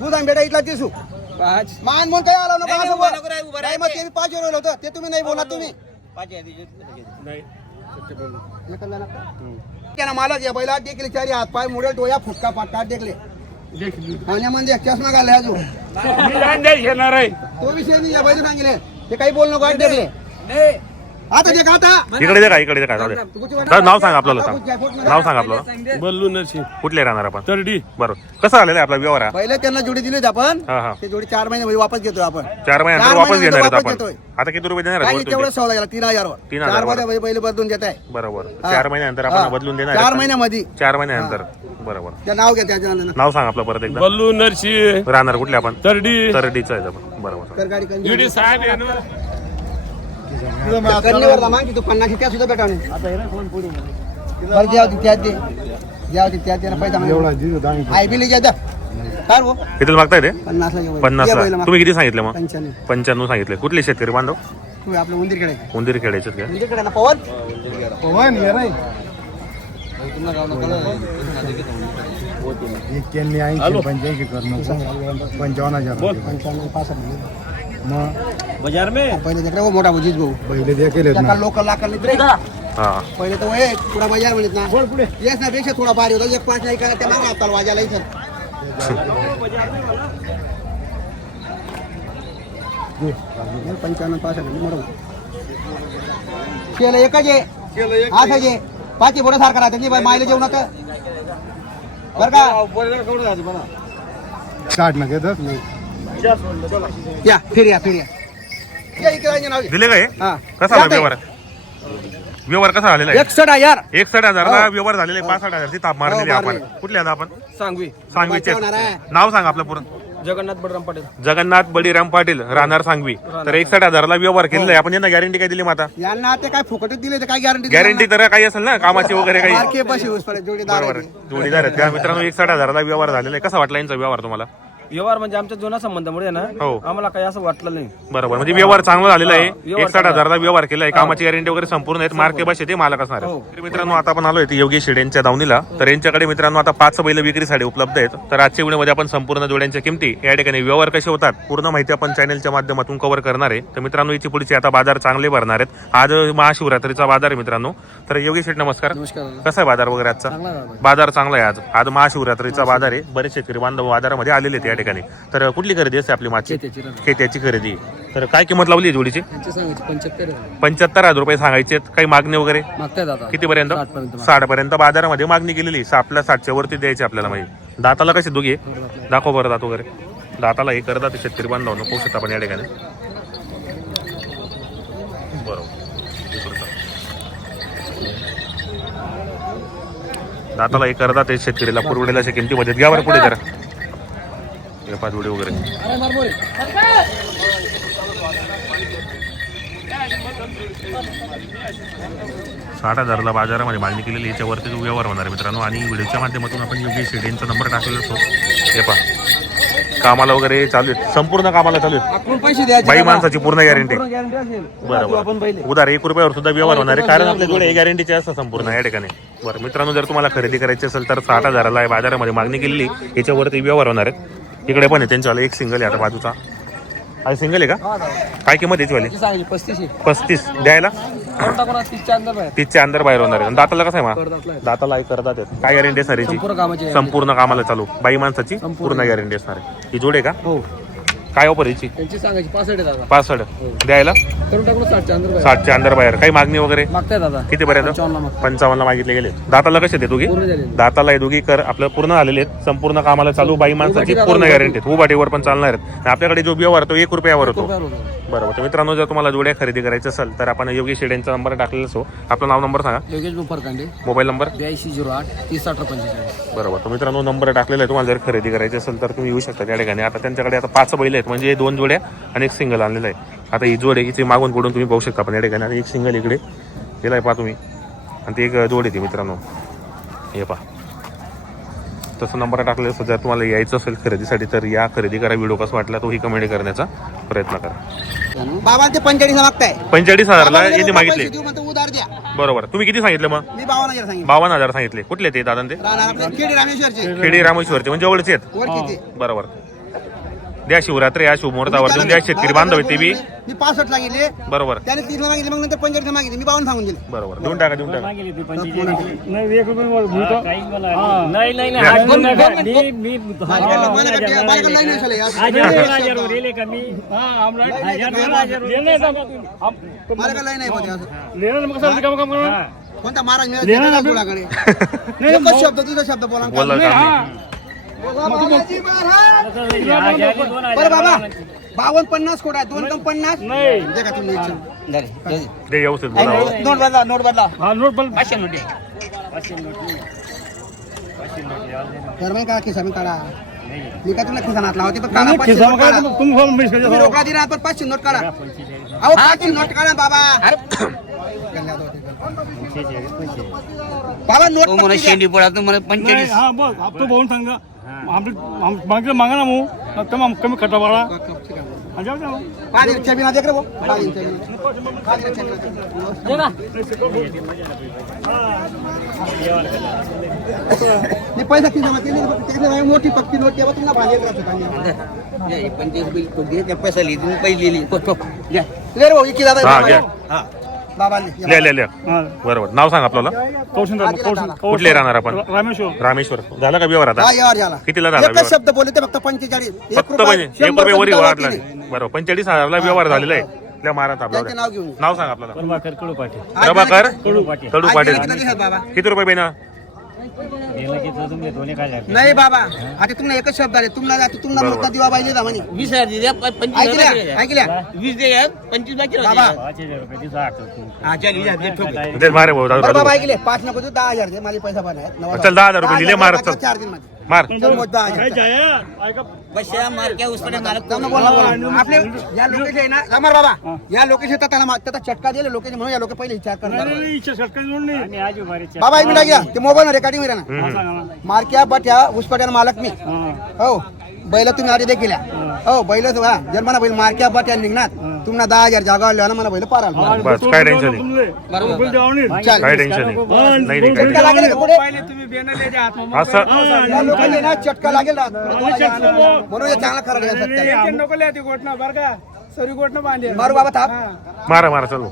तू सांग बेटा इथला दिसू मान म्हणून काय आला ना मग ते 5 एवढं होतं ते तुम्ही नाही बोला तुम्ही मालक या बैला देखले चारी हात पाय मुडे डोया फुटका पाटका देखले पाण्यामध्ये चष्मा घालाय अजून घेणार आहे तो विषय नाही या बैल सांगितले ते काही बोल नको देखले आता देख आता इकडे दे का इकडे दे का जाऊ दे नाव सांग आपल्याला सांग नाव सांग आपल्याला बल्लू नरसिंग कुठले राहणार आपण तरडी बरोबर कसं आलेला आहे आपला व्यवहार हा? पहिले त्यांना जोडी दिली होती आपण हा हा ते जोडी 4 महिने वापस घेतोय आपण 4 महिन्यानंतर 4 वापस घेणार आहेत वापस आपण घेतोय. आता किती रुपये देणार काही आहेत तेवढं वरती? सवय गेला 3000 वर 3000 4 मध्ये बैल बदलून देत आहे बरोबर हा. 4 महिन्यानंतर आपण बदलून देणार 4 आहेत. महिन्यामध्ये 4 महिन्यानंतर बरोबर त्या नाव घ्या त्याच्या नाव सांग आपलं परत एकदा बल्लू नरसिंग राहणार कुठले आपण तरडी तरडीचं आहे आपण बरोबर कर गाडी कर ईडी साहेब आहे ना. कन्नेवरला मागती तू 50 त्या सुद्धा भेटा नाही बरं द्या होती त्यात दे द्या होती त्यात दे ना पैसा आय बिल घ्या द्या काय हो किती मागताय ते 50 ला घेऊ 50 ला तुम्ही किती सांगितलं मग 95 95 सांगितले कुठले शेतकरी बांधव तू आपलं मंदिर कडे उंदीर खेळायचे का मंदिर कडे ना पवन पवन ये नाही बाजार में पहिले देखा वो मोठा बुजीज भाऊ पहिले देखले लोकल लाकल नाही हा पहिले तो ए पुरा बाजार म्हणत ना पुढे येस ना पेक्षा थोडा भारी होता 1.5 नाही करा त्या मागे आपल्याला वाजायला इथं 55 65 मोठा केलं एकच आहे असं जे पाची बोडा सारखा राहते नाही मायला जेवण नका बरं का स्टार्ट ना घेतच या फिर या या इकडे आहे नाव दिले काय हा कसा आला व्यवहार व्यवहार कसा झालेला आहे 61,000 61,000 ला व्यवहार झालेला आहे 65,000 ची ताप मारलेली आहे आपण कुठले आता आपण सांगवी सांगवीचे होणार आहे. नाव सांग आपलं पूर्ण जगन्नाथ बलराम पाटील जगन्नाथ बळीराम पाटील राहणार सांगवी तर 61,000 ला व्यवहार केलेला आहे आपण यांना गॅरंटी काय दिली माता यांना ते काय फुकटच दिले तर काय गॅरंटी गॅरंटी तर काही असेल ना कामाची वगैरे काही मार्के बशी ऊस पडे जोडीदार बरोबर जोडीदार आहेत त्या मित्रांनो 61,000 ला व्यवहार झालेला आहे कसा वाटला यांचा व्यवहार तुम्हाला व्यवहार म्हणजे आमच्या जुना संबंधामुळे ना हो आम्हाला काही असं वाटलं नाही बरोबर म्हणजे व्यवहार चांगला झालेला आहे 61,000 ला व्यवहार केलाय कामाची गॅरंटी वगैरे संपूर्ण आहेत मार्के बस ते मालक असणार आहे. तर मित्रांनो आता आपण आलोय योगेश शेड यांच्या दावणीला तर यांच्याकडे मित्रांनो आता 5 बैल विक्रीसाठी उपलब्ध आहेत तर आजच्या व्हिडिओमध्ये आपण संपूर्ण जोड्यांच्या किमती या ठिकाणी व्यवहार कसे होतात पूर्ण माहिती आपण चॅनलच्या माध्यमातून कव्हर करणार आहे तर मित्रांनो याची पुढची आता बाजार चांगले भरणार आहेत आज महाशिवरात्रीचा बाजार आहे मित्रांनो तर योगेश शेड नमस्कार कसा आहे बाजार वगैरे आजचा बाजार चांगला आहे आज महाशिवरात्रीचा बाजार आहे बरेच शेतकरी बांधव बाजारामध्ये आलेले आहेत या ठिकाणी तर कुठली खरेदी असते आपली मागची खेत्याची खरेदी तर काय किंमत लावली जोडीची 75,000 रुपये सांगायचे काही मागणी वगैरे किती पर्यंत 60 पर्यंत बाजारामध्ये मागणी केलेली आपल्या 60च्या वरती द्यायची आपल्याला माहिती दाताला कसे दोघे दाखव बरं दात वगैरे दाताला हे करतात शेतकरी बांधवांना पाहू शकता आपण या ठिकाणी बरोबर दाताला हे करतात शेतकरीला पुरवडेला किमतीमध्ये घ्या बरं पुढे जरा 5 जोडी वगैरे 60,000 ला बाजारामध्ये मागणी केलेली याच्यावरती जो व्यवहार होणार आहे मित्रांनो आणि व्हिडिओच्या माध्यमातून आपण योगेश शेड यांचा नंबर टाकलेला असतो हे पहा कामाला वगैरे चालू आहेत संपूर्ण कामाला चालू आहेत पैसे द्यायचे बाई माणसाची पूर्ण गॅरंटी गॅरंटी असेल बरोबर उधार 1 रुपयावर सुद्धा व्यवहार होणार आहे कारण आपल्या जोडे गॅरंटीचे असतात संपूर्ण या ठिकाणी बरं मित्रांनो जर तुम्हाला खरेदी करायची असेल तर 60,000 ला बाजारामध्ये मागणी केलेली याच्यावरती व्यवहार होणार आहेत इकडे पण आहे त्यांच्यावाला एक सिंगल आहे आता बाजूचा हा सिंगल आहे का काय किंमत याची वाली 35 द्यायला 30च्या अंदर बाहेर होणार आहे दाताला कसं आहे मग दाताला करतात काय गॅरंटी असणार याची संपूर्ण कामाला चालू बाई माणसाची पूर्ण गॅरंटी असणार आहे ही जोडे का काय ऑफर याची 65 द्यायला 60च्या अंदर बाहेर काही मागणी वगैरे किती पर्यंत 55 मागितले गेले दाताला कसे दोघी दाताला हे दोघी कर आपलं पूर्ण झालेले आहेत संपूर्ण कामाला चालू बाई माणसाची पूर्ण गॅरंटी उभाटीवर पण चालणार आहेत आपल्याकडे जो व्यवहार तो 1 रुपयावर होतो बरोबर तर मित्रांनो जर तुम्हाला जोड्या खरेदी करायचं असेल तर आपण योगेश शेड यांचा नंबर टाकलेला असो आपला नाव नंबर सांगा योगेश बुफरकांडे मोबाईल नंबर 8208 3045 बरोबर तर मित्रांनो नंबर टाकलेला आहे तुम्हाला जर खरेदी करायची असेल तर तुम्ही येऊ शकता त्या ठिकाणी आता त्यांच्याकडे आता 5 बैल आहेत म्हणजे 2 जोड्या आणि एक सिंगल आणलेला आहे आता ही जोड आहे इथे मागून पुढून तुम्ही पाहू शकता पण या ठिकाणी आणि एक सिंगल इकडे गेलाय पहा तुम्ही आणि ती एक जोड येते मित्रांनो हे पहा तसं नंबर टाकलेला असं जर तुम्हाला यायचं असेल खरेदीसाठी तर या, खरेदी करा. व्हिडिओ कसा वाटला तोही कमेंट करण्याचा प्रयत्न करा. बाबा ते 45 मागताय 45,000ला यांनी मागितले. पैसे देऊ म्हणतो उधार द्या. बरोबर. तुम्ही किती सांगितलं मग? मी 52,000 सांगितलं. 52,000 सांगितले. कुठले ते दादा ते? राहणार आपले खेडी रामेश्वरचे खेडी रामेश्वरचे म्हणजे जवळचे आहेत. ओळखीचे. बरोबर. द्या शिवरात्री या शुभमुहूर्तावर देऊन द्या. शेतकरी बांधव ते बी. मी 65 सांगितले बरोबर त्याने 30 मागितले मग नंतर 45 मागितले मी 52 सांगून दिले. बरोबर. देऊन टाका देऊन टाका. नाही बालकाला नाही नेसले यार. बालकाला नाही होते असं. कोणता महाराज मिळाला तुझ्याकडे एकच शब्द दुसरा शब्द बोला. बोलला का? बरं बाबा 52-50 कोटा 2-50 दे का तुम्ही इच्छा. ते व्यवस्थित बोलावं. नोट बदला नोट बदला. तर मग का खिसा मी काढा. मी काय तुला खिसा नातला होती पण काढा 500 नोट काढा. तुम्ही रोकडा दिला पण 500 नोट काढा. अहो 500 नोट काढा बाबा. बाबा नोट मला शेंडी पडा तुम्हाला 45 हा बघ तो भाऊन सांगा मागे मागा ना मग तमाम कमी खटा वाला पाच बिना देख रे भाऊ. 5 मी पैसा किती जमा केले त्याच्यात मोठी पक्की नोट तेव्हा तुम्हाला भाजी येत 25 बिल तो दे त्या पैसा लिहि तुम्ही पहिली लिहि ले रे भाऊ इकडे दादा. हा घ्या. बाबा लिहा. बरोबर. नाव सांग आपल्याला. कुठले राहणार आपण? रामेश्वर रामेश्वर. झाला का व्यवहार आता? हा यावर झाला. कितीला झाला एकच व्यवहार? शब्द बोलले ते फक्त 45 फक्त म्हणजे 1 रुपये वरी वाढला नाही. बरोबर. 45,000ला व्यवहार झालेला आहे. त्या महाराज त्यांचे आपल्याला नाव घेऊन नाव सांग आपल्याला. प्रभाकर कडू पाटील. प्रभाकर कडू आज पाटील. किती दिवसात बाबा. किती रुपये बेना? नाही बाबा आता तुम्हाला एकच शब्द आले तुम्हाला तुम्हाला मोठा दिवा पाहिजे का म्हणे 20,000 दे द्या 25 ऐकल्या 20 दे यार 25 बाकी बाबा हा चल या दे ठोक ते मारे भाऊ बरं दादा. बाबा ऐकले 5 नको देऊ 10,000 दे मला पैसा पण आहे चल 10,000 रुपये दिले. मार चल 4 दिन मध्ये मार. चल मोठ 10,000 पैसा मार क्या उसकडे मालक जाऊ बोला बोला. आपले या लोकेशन आहे ना अमर बाबा या लोकेशन त्याला त्याचा चटका दिले लोकेशन म्हणून या लोक पहिले विचार करणार. बाबा एक मिनिट घ्या ते मोबाईल रेकॉर्डिंग वर ना मारक्या बट्या उसपट्याला मालक मी हो बैल तुम्ही आधी देखील हो बैल जन्माना बैल मारक्या बट्या निघणार तुम्हाला 10,000 जागा ना मला बैल पारायला बस काय टेन्शन नाही. चाल काय टेन्शन नाही. नाही नाही चटका काय लागेल का पुढे असं या लोकांनी ना चटका लागेल म्हणून हे चांगला खरं मारू बाबा थाप मारा मारा चलो.